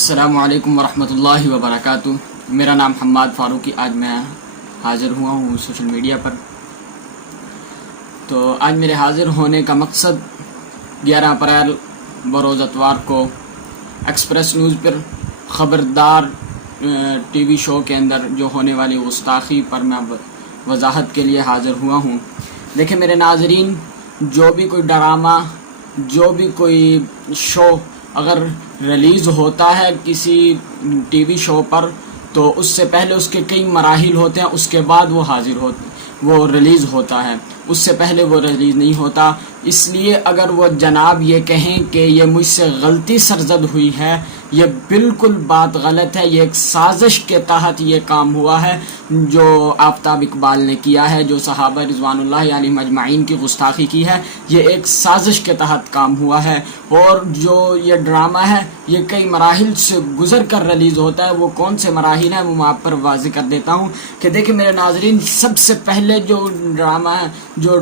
السلام علیکم ورحمۃ اللہ وبرکاتہ۔ میرا نام حماد فاروقی، آج میں حاضر ہوا ہوں سوشل میڈیا پر۔ تو آج میرے حاضر ہونے کا مقصد 11 اپریل بروز اتوار کو ایکسپریس نیوز پر خبردار ٹی وی شو کے اندر جو ہونے والی گستاخی پر میں وضاحت کے لیے حاضر ہوا ہوں۔ دیکھیں میرے ناظرین، جو بھی کوئی ڈرامہ، جو بھی کوئی شو اگر ریلیز ہوتا ہے کسی ٹی وی شو پر، تو اس سے پہلے اس کے کئی مراحل ہوتے ہیں، اس کے بعد وہ ریلیز ہوتا ہے، اس سے پہلے وہ ریلیز نہیں ہوتا۔ اس لیے اگر وہ جناب یہ کہیں کہ یہ مجھ سے غلطی سرزد ہوئی ہے، یہ بالکل بات غلط ہے۔ یہ ایک سازش کے تحت یہ کام ہوا ہے جو آفتاب اقبال نے کیا ہے، جو صحابہ رضوان اللہ علیہم اجمعین کی گستاخی کی ہے، یہ ایک سازش کے تحت کام ہوا ہے۔ اور جو یہ ڈرامہ ہے یہ کئی مراحل سے گزر کر ریلیز ہوتا ہے۔ وہ کون سے مراحل ہیں وہ میں آپ پر واضح کر دیتا ہوں کہ دیکھیں میرے ناظرین، سب سے پہلے جو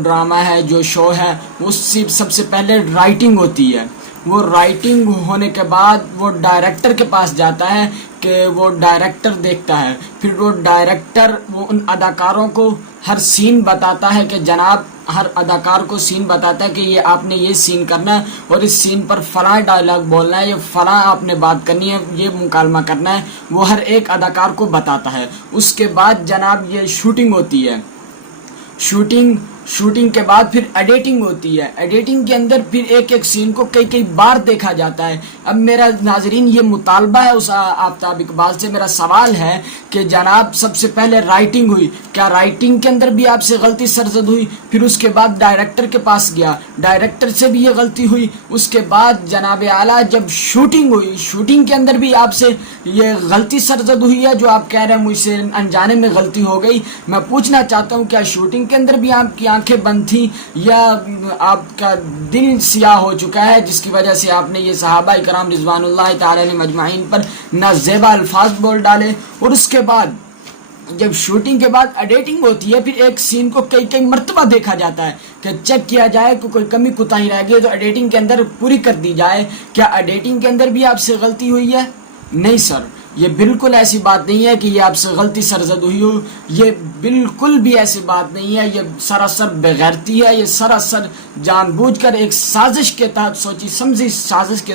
ڈرامہ ہے جو شو ہے، اس سے سب سے پہلے رائٹنگ ہوتی ہے۔ وہ رائٹنگ ہونے کے بعد وہ ڈائریکٹر کے پاس جاتا ہے کہ وہ ڈائریکٹر دیکھتا ہے، پھر وہ ڈائریکٹر وہ ان اداکاروں کو ہر سین بتاتا ہے کہ جناب، ہر اداکار کو سین بتاتا ہے کہ یہ آپ نے یہ سین کرنا ہے اور اس سین پر فلاں ڈائلاگ بولنا ہے، یہ فلاں آپ نے بات کرنی ہے، یہ مکالمہ کرنا ہے۔ وہ ہر ایک اداکار کو بتاتا ہے۔ اس کے بعد جناب یہ شوٹنگ ہوتی ہے۔ شوٹنگ کے بعد پھر ایڈیٹنگ ہوتی ہے۔ ایڈیٹنگ کے اندر پھر ایک ایک سین کو کئی بار دیکھا جاتا ہے۔ اب میرا ناظرین یہ مطالبہ ہے اس آفتاب اقبال سے، میرا سوال ہے کہ جناب سب سے پہلے رائٹنگ ہوئی، کیا رائٹنگ کے اندر بھی آپ سے غلطی سرزد ہوئی؟ پھر اس کے بعد ڈائریکٹر کے پاس گیا، ڈائریکٹر سے بھی یہ غلطی ہوئی۔ اس کے بعد جناب اعلیٰ جب شوٹنگ ہوئی، شوٹنگ کے اندر بھی آپ سے یہ غلطی سرزد ہوئی ہے جو آپ کہہ رہے ہیں مجھ سے انجانے میں غلطی ہو گئی۔ میں پوچھنا چاہتا ہوں کیا شوٹنگ کے اندر بھی آپ کی آنکھیں بند تھیں یا آپ کا دل سیاہ ہو چکا ہے جس کی وجہ سے آپ نے یہ صحابہ کرام رضوان اللہ تعالی علیہم اجمعین پر نازیبا الفاظ بول ڈالے؟ اور اس کے بعد جب شوٹنگ کے بعد ایڈیٹنگ ہوتی ہے، پھر ایک سین کو کئی مرتبہ دیکھا جاتا ہے کہ چیک کیا جائے کہ کوئی کمی کوتاہی رہ گئی تو ایڈیٹنگ کے اندر پوری کر دی جائے۔ کیا ایڈیٹنگ کے اندر بھی آپ سے غلطی ہوئی ہے؟ نہیں سر، یہ بالکل ایسی بات نہیں ہے کہ یہ آپ سے غلطی سرزد ہوئی ہو، یہ بالکل بھی ایسی بات نہیں ہے۔ یہ سراسر بغیرتی ہے، یہ سراسر جان بوجھ کر ایک سازش کے تحت، سوچی سمجھی سازش کے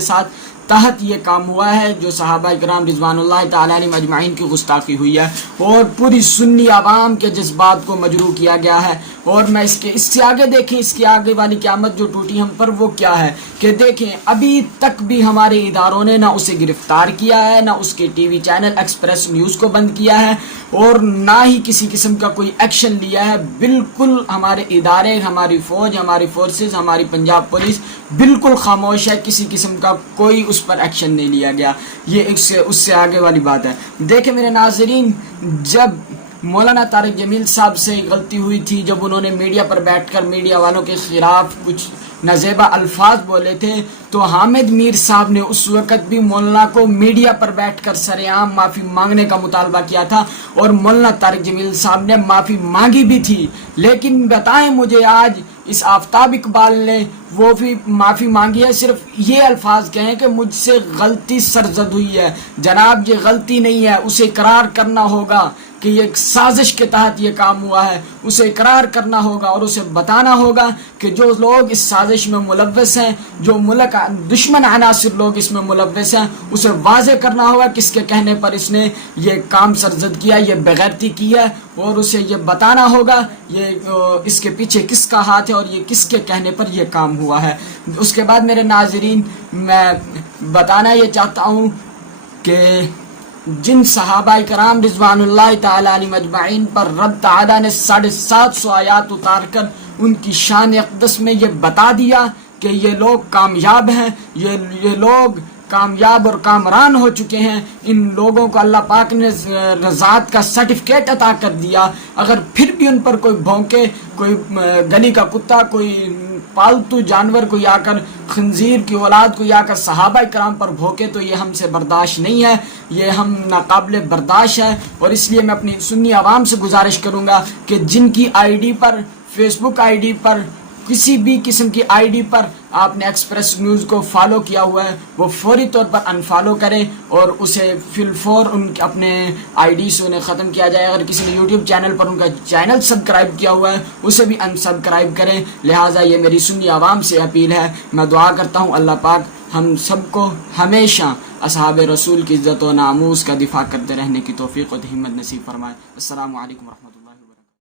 تحت یہ کام ہوا ہے جو صحابہ کرام رضوان اللہ تعالی علیہم اجمعین کی گستاخی ہوئی ہے اور پوری سنی عوام کے جذبات کو مجروح کیا گیا ہے۔ اور میں اس سے آگے دیکھیں، اس کے آگے والی قیامت جو ٹوٹی ہم پر وہ کیا ہے کہ دیکھیں ابھی تک بھی ہمارے اداروں نے نہ اسے گرفتار کیا ہے، نہ اس کے T V channel express news کو بند کیا ہے اور نہ ہی کسی قسم کا کوئی ایکشن لیا ہے۔ بالکل ہمارے ادارے، ہماری فوج، ہماری فورسز، ہماری پنجاب پولیس بالکل خاموش ہے، کسی قسم کا کوئی اس پر ایکشن نہیں لیا گیا۔ یہ اس سے آگے والی بات ہے۔ دیکھیں میرے ناظرین، جب مولانا طارق جمیل صاحب سے غلطی ہوئی تھی، جب انہوں نے میڈیا پر بیٹھ کر میڈیا والوں کے خلاف کچھ نازیبا الفاظ بولے تھے، تو حامد میر صاحب نے اس وقت بھی مولانا کو میڈیا پر بیٹھ کر سرعام معافی مانگنے کا مطالبہ کیا تھا اور مولانا طارق جمیل صاحب نے معافی مانگی بھی تھی۔ لیکن بتائیں مجھے آج اس آفتاب اقبال نے وہ بھی معافی مانگی ہے، صرف یہ الفاظ کہیں کہ مجھ سے غلطی سرزد ہوئی ہے۔ جناب یہ غلطی نہیں ہے، اسے اقرار کرنا ہوگا کہ یہ ایک سازش کے تحت یہ کام ہوا ہے، اسے اقرار کرنا ہوگا اور اسے بتانا ہوگا کہ جو لوگ اس سازش میں ملوث ہیں، جو ملک دشمن عناصر لوگ اس میں ملوث ہیں، اسے واضح کرنا ہوگا کس کے کہنے پر اس نے یہ کام سرزد کیا، یہ بغیرتی کی ہے، اور اسے یہ بتانا ہوگا یہ اس کے پیچھے کس کا ہاتھ ہے اور یہ کس کے کہنے پر یہ کام ہوا ہے۔ اس کے بعد میرے ناظرین، میں بتانا یہ چاہتا ہوں کہ جن صحابہ کرام رضوان اللہ تعالی علیہم اجمعین پر رب تعالی نے 750 آیات اتار کر ان کی شان اقدس میں یہ بتا دیا کہ یہ لوگ کامیاب ہیں، یہ لوگ کامیاب اور کامران ہو چکے ہیں، ان لوگوں کو اللہ پاک نے رضاعت کا سرٹیفکیٹ عطا کر دیا، اگر پھر بھی ان پر کوئی بھونکے، کوئی گلی کا کتا، کوئی پالتو جانور کوئی آ کر، خنزیر کی اولاد کوئی آ کر صحابہ کرام پر بھوکے تو یہ ہم سے برداشت نہیں ہے، یہ ہم ناقابل برداشت ہے۔ اور اس لیے میں اپنی سنی عوام سے گزارش کروں گا کہ جن کی آئی ڈی پر، فیس بک آئی ڈی پر کسی بھی قسم کی آئی ڈی پر آپ نے ایکسپریس نیوز کو فالو کیا ہوا ہے وہ فوری طور پر انفالو کرے اور اسے فی الفور ان اپنے آئی ڈی سے انہیں ختم کیا جائے. اگر کسی نے یوٹیوب چینل پر ان کا چینل سبسکرائب کیا ہوا ہے اسے بھی انسبسکرائب کریں. لہٰذا یہ میری سنی عوام سے اپیل ہے. میں دعا کرتا ہوں اللہ پاک ہم سب کو ہمیشہ اصحاب رسول کی عزت و ناموس کا دفاع کرتے رہنے کی توفیق و ہمت نصیب فرمائے. السلام علیکم ورحمۃ اللہ.